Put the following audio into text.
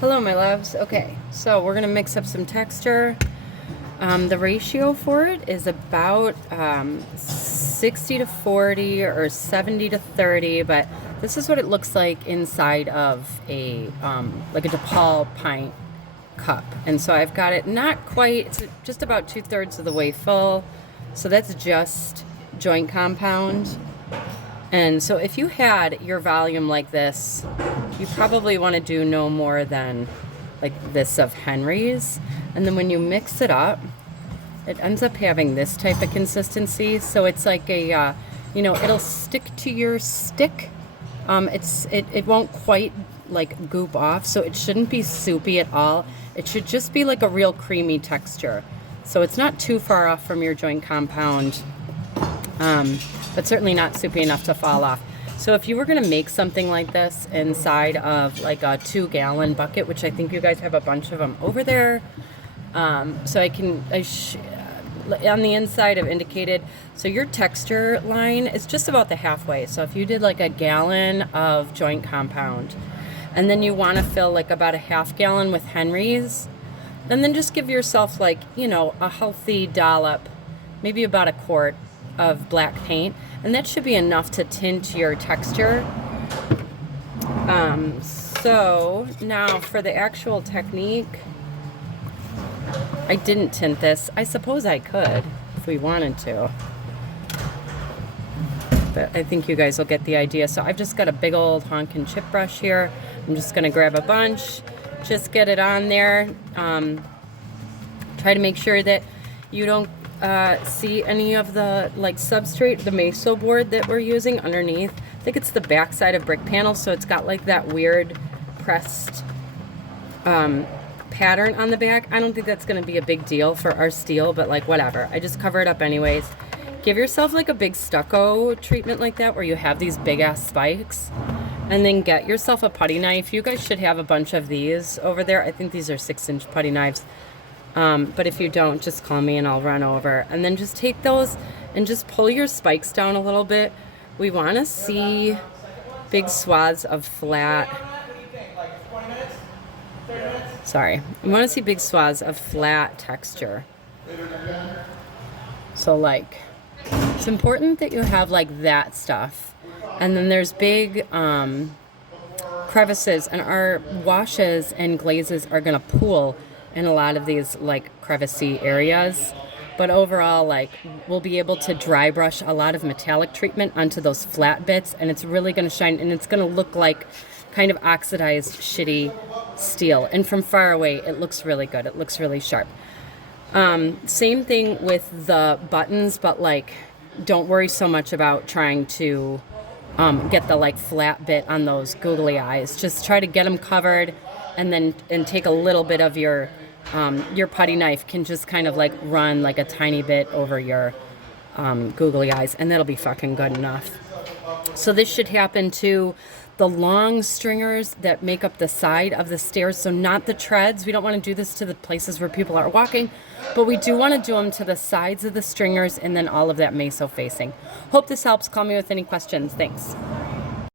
Hello, my loves. Okay, so we're gonna mix up some texture. The ratio for it is about 60 to 40 or 70 to 30, but this is what it looks like inside of a like a DePaul pint cup. And so I've got it not quite, it's just about 2/3 of the way full. So that's just joint compound. And so if you had your volume like this, you probably want to do no more than like this of Henry's. And then when you mix it up, it ends up having this type of consistency. So it's like a, it'll stick to your stick. It won't quite like goop off. So it shouldn't be soupy at all. It should just be like a real creamy texture. So it's not too far off from your joint compound. But certainly not soupy enough to fall off. So if you were gonna make something like this inside of like a 2-gallon bucket, which I think you guys have a bunch of them over there, so on the inside I've indicated, so your texture line is just about the halfway. So if you did like a gallon of joint compound, and then you wanna fill like about a half gallon with Henry's, and then just give yourself like, a healthy dollop, maybe about a quart of black paint, and that should be enough to tint your texture. So now for the actual technique, I didn't tint this. I suppose I could if we wanted to, but I think you guys will get the idea. So I've just got a big old honkin' chip brush here. I'm just gonna grab a bunch, just get it on there. Try to make sure that you don't see any of the like substrate, the meso board that we're using underneath. I think it's the back side of brick panel, so it's got like that weird pressed pattern on the back. I don't think that's going to be a big deal for our steel, but like whatever. I just cover it up anyways. Give yourself like a big stucco treatment like that where you have these big ass spikes, and then get yourself a putty knife. You guys should have a bunch of these over there. I think these are 6-inch putty knives. But if you don't, just call me and I'll run over. And then just take those and just pull your spikes down a little bit. We want to see big swaths of flat. Sorry. We want to see big swaths of flat texture. So like, it's important that you have like that stuff. And then there's big crevices, and our washes and glazes are going to pool in a lot of these like crevicey areas, but overall like we'll be able to dry brush a lot of metallic treatment onto those flat bits, and it's really going to shine, and it's going to look like kind of oxidized shitty steel, and from far away it looks really good. It looks really sharp. Same thing with the buttons, but like don't worry so much about trying to get the like flat bit on those googly eyes. Just try to get them covered, and take a little bit of your putty knife can just kind of like run like a tiny bit over your googly eyes, and that'll be fucking good enough. So this should happen to the long stringers that make up the side of the stairs, so not the treads. We don't want to do this to the places where people are walking, but we do want to do them to the sides of the stringers, and then all of that meso facing. Hope this helps. Call me with any questions. Thanks.